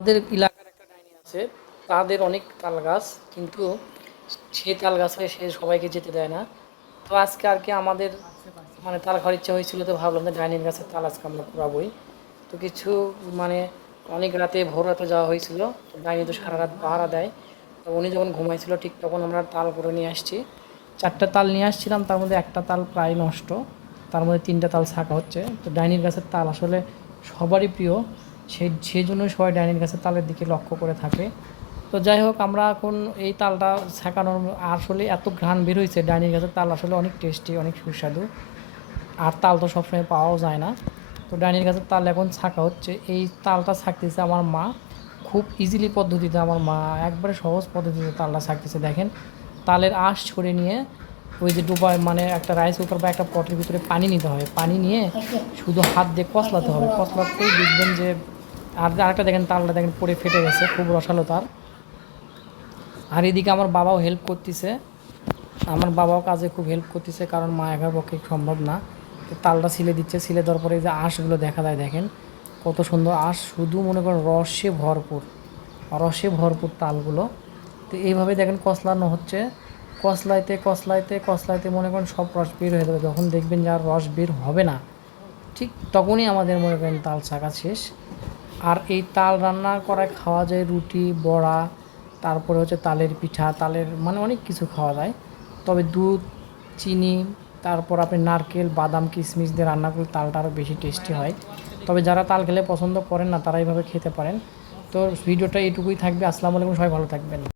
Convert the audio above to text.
আমাদের এলাকার একটা ডাইনি আছে, তাদের অনেক তাল গাছ, কিন্তু সেই তাল গাছে সে সবাইকে যেতে দেয় না। তো আজকে আর কি আমাদের মানে তাল খাওয়ার ইচ্ছা হয়েছিল, তো ভাবলাম যে ডাইনির গাছের তাল আজকে আমরা কুড়াবই। তো কিছু মানে অনেক রাতে ভোর রাতে যাওয়া হয়েছিল, তো ডাইনি তো সারা রাত পাহারা দেয়। তো উনি যখন ঘুমাইছিল ঠিক তখন আমরা তাল করে নিয়ে আসছি। 4টা তাল নিয়ে আসছিলাম, তার মধ্যে একটা তাল প্রায় নষ্ট, তার মধ্যে 3টা তাল ছাঁকা হচ্ছে। তো ডাইনির গাছের তাল আসলে সবারই প্রিয়, সেই জন্যই সবাই ডাইনির গাছের তালের দিকে লক্ষ্য করে থাকে। তো যাই হোক, আমরা এখন এই তালটা ছাঁকানোর আসলে এত ঘ্রাণ বের হয়েছে, ডাইনির গাছের তাল আসলে অনেক টেস্টি, অনেক সুস্বাদু। আর তাল তো সবসময় পাওয়াও যায় না। তো ডাইনির গাছের তাল এখন ছাঁকা হচ্ছে। এই তালটা ছাঁকতেছে আমার মা, খুব ইজিলি পদ্ধতিতে। আমার মা একবারে সহজ পদ্ধতিতে তালটা ছাঁকতেছে। দেখেন, তালের আঁশ ছড়ে নিয়ে ওই যে ডোবায় মানে একটা রাইস কুকার বা একটা পটের ভিতরে পানি নিতে হবে, পানি নিয়ে শুধু হাত দিয়ে কচলাতে হবে, কচলাতেই দেখবেন যে। আর আরেকটা দেখেন, তালটা দেখেন পরে ফেটে গেছে, খুব রসালো তার। আর এদিকে আমার বাবাও হেল্প করতেছে, আমার বাবাও কাজে খুব হেল্প করতেছে, কারণ মা একার পক্ষে সম্ভব না। তো তালটা ছিলে দিচ্ছে, ছিলে দেওয়ার পরে এই যে আঁশগুলো দেখা যায়, দেখেন কত সুন্দর আঁশ, শুধু মনে করেন রসে ভরপুর, রসে ভরপুর তালগুলো। তো এইভাবে দেখেন কচলানো হচ্ছে, কচলাইতে কচলাইতে কচলাইতে মনে করেন সব রস বের হয়ে যাবে। যখন দেখবেন যে আর রস বের হবে না, ঠিক তখনই আমাদের মনে করেন তাল ছাঁকা শেষ। আর এই তাল রান্না করায় খাওয়া যায় রুটি, বড়া, তারপরে হচ্ছে তালের পিঠা, তালের মানে অনেক কিছু খাওয়া যায়। তবে দুধ, চিনি, তারপর আপনি নারকেল, বাদাম, কিশমিশ দিয়ে রান্না করলে তালটা আরও বেশি টেস্টি হয়। তবে যারা তাল খেলে পছন্দ করেন না, তারা এইভাবে খেতে পারেন। তো ভিডিওটা এইটুকুই থাকবে। আসসালামু আলাইকুম, সবাই ভালো থাকবেন।